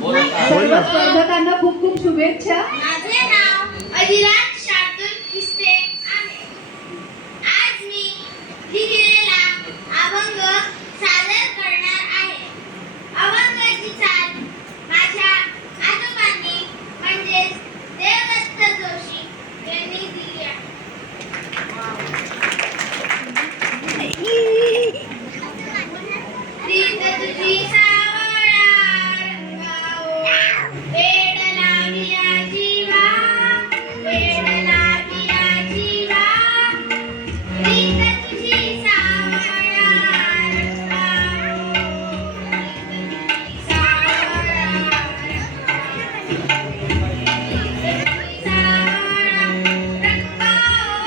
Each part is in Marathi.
सर्व स्पर्धकांना खूप खूप शुभेच्छा. माझे नाव अजिराज शार्दुल किस्ते आहे. आज मी लिहिलेला अभंग सादर करणार आहे. अभंगाची चाल माझ्या आजोबांनी म्हणजेच देवदत्त जोशी यांनी दिली आहे. प्रीत तुझी सावळा रंगावो, वेड लाविया जीवा, वेड लाविया जीवा. प्रीत तुझी सावळा रंगावो, प्रीत तुझी सावळा रंगावो, प्रीत तुझी सावळा रंगावो.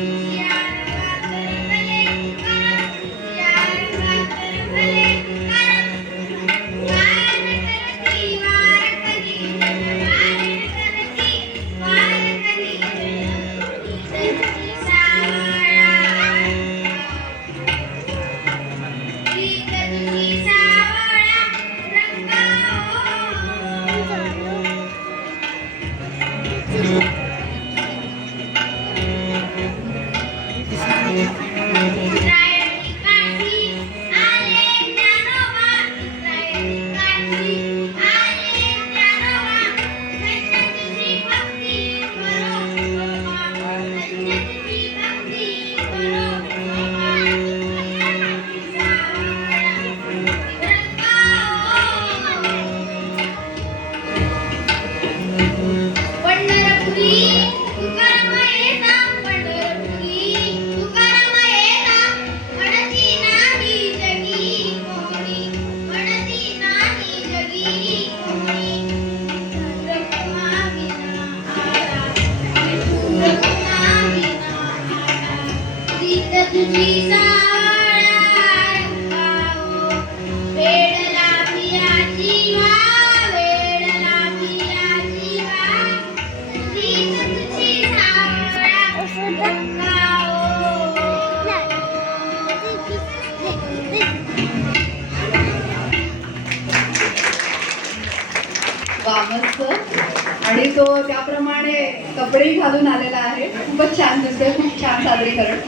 तुझ्या रंगात रंगले करण, तुझ्या रंगात रंगले करण. वार करती वार कधी जण, वार करती वार कधी जण. प्रीत तुझी सावळा रंगावो, प्रीत तुझी सावळा रंगावो. रायणी काठी आले ज्ञानोबा, रायणी काठी आले ज्ञानोबा. धन्य तुझी भक्ती करो बाबा, धन्य तुझी भक्ती करो बाबा. तुझी सावळा रंगावो. पंढरपुरी तुकाराम येता, पंढरपुरी तुकाराम येता. म्हणती नाही जगी कोणी, म्हणती नाही जगी कोणी. रखुमाविना आला, रखुमाविना आला. प्रीत तुझी सावळा रंगावो, वेड लाविया जीवा, वेड लाविया जीवा. प्रीत तुझी सावळा रंगावो. वा, मस्त. आणि तो त्याप्रमाणे कपडेही घालून आलेला आहे. खूपच छान दिसतंय. खूप छान सादरीकरण.